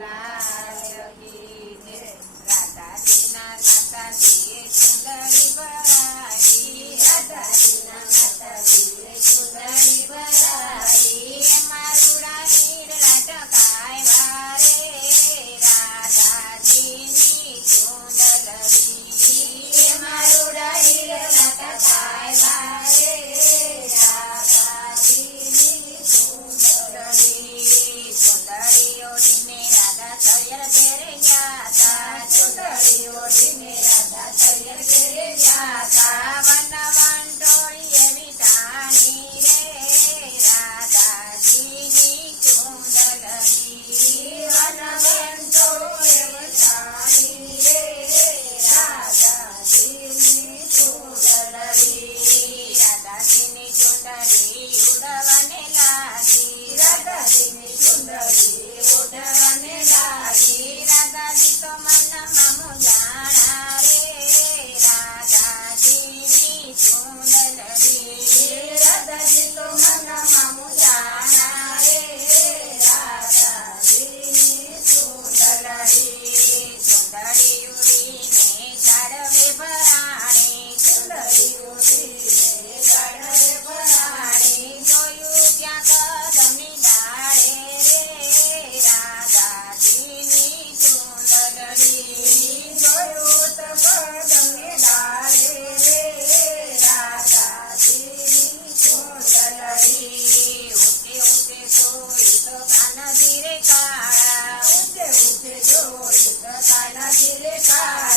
લાલ કી જય રાધાજીના નાતાજીએ કેમ गेले का